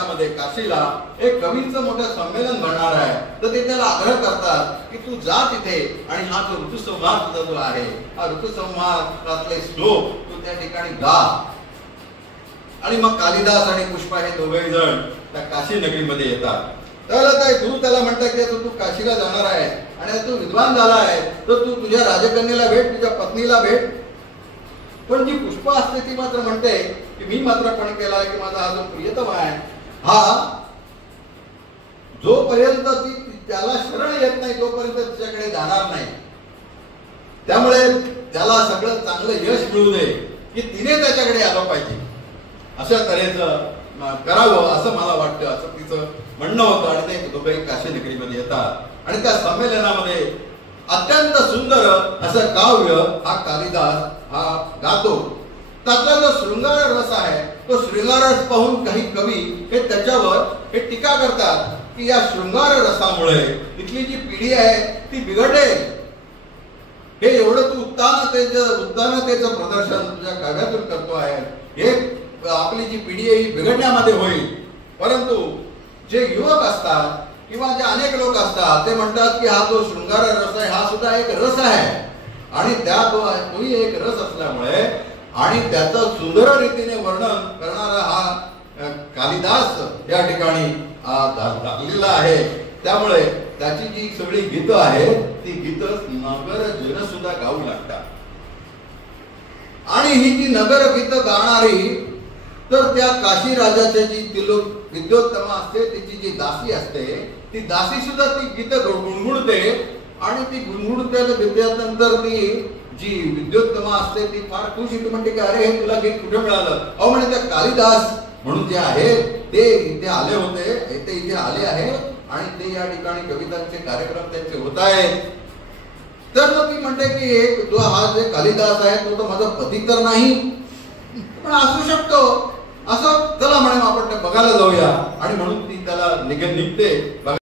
मध्ये काशीला एक कवींचं मोठं संमेलन भरणार आहे, तर ते त्याला आग्रह करतात की तू जा तिथे आणि हा जो ऋतुसंहार तुझा जो आहे हा ऋतुसंहारातले श्लोक तू त्या ठिकाणी गा. आणि मग कालिदास आणि पुष्पा हे दोघे जण त्या काशी नगरीमध्ये येतात. तर गुरु त्याला म्हणतात की तू काशीला जाणार आहे आणि तू विद्वान झाला आहे तर तू तुझ्या राजकन्येला भेट, तुझ्या पत्नीला भेट. पण जी पुष्पा असते ती मात्र म्हणते की मी मात्र पण केला की माझा हा जो प्रियतम आहे हा जोपर्यंत त्याला शरण येत नाही तोपर्यंत तिच्याकडे जाणार नाही. त्यामुळे त्याला सगळं चांगलं यश मिळू दे की तिने त्याच्याकडे आलं पाहिजे, अशा तऱ्हेचं करावं असं मला वाटतं, असं तिचं म्हणणं होतं. आणि ते दोघे काशी नगरीमध्ये येतात आणि त्या संमेलनामध्ये अत्यंत सुंदर असं काव्य हा कालिदास हा गातो. त्यातला जो शृंगार रस आहे तो शृंगार रस पाहून काही कवी हे त्याच्यावर हे टीका करतात की या शृंगार रसामुळे इथली जी पिढी आहे ती बिघडेल. हे एवढं तू उत्तानतेचं प्रदर्शन तुझ्या काव्यातून करतो आहे, हे आपली जी पिढी आहे ही बिघडण्यामध्ये होईल. परंतु जे युवक असतात किंवा जे अनेक लोक असतात ते म्हणतात की हा जो शृंगार रस आहे हा सुद्धा एक रस आहे आणि त्या तोही एक रस असल्यामुळे आणि त्याचं सुंदर रीतीने वर्णन करणारा हा कालिदास या ठिकाणी लागलेला आहे. त्यामुळे त्याची जी सगळी गीतं आहेत ती गीतं नगर जन सुद्धा गाऊ लागतात. आणि ही जी नगर गीतं गाणारी तर त्या काशी राजाची जी विद्योत्तमा असते तिची जी दासी असते ती दासी सुद्धा ती गीतं गुणगुणते आणि ती गुणगुणत्यानंतर ती जी विद्योत्तमा असते ती फार खुश होती, म्हणते की अरे हे तुला गीत कुठे मिळालं. अहो म्हणजे त्या कालिदास म्हणून जे आहे ते इथे आले होते, ते इथे आले आहे आणि ते या ठिकाणी कवितांचे कार्यक्रम त्यांचे होत आहेत. तर मग ती म्हणते की जो हा जे कालिदास आहे तो माझा पती तर नाही पण असू शकतो, असं चला म्हणे आपण बघायला जाऊया. आणि म्हणून ती त्याला निघते.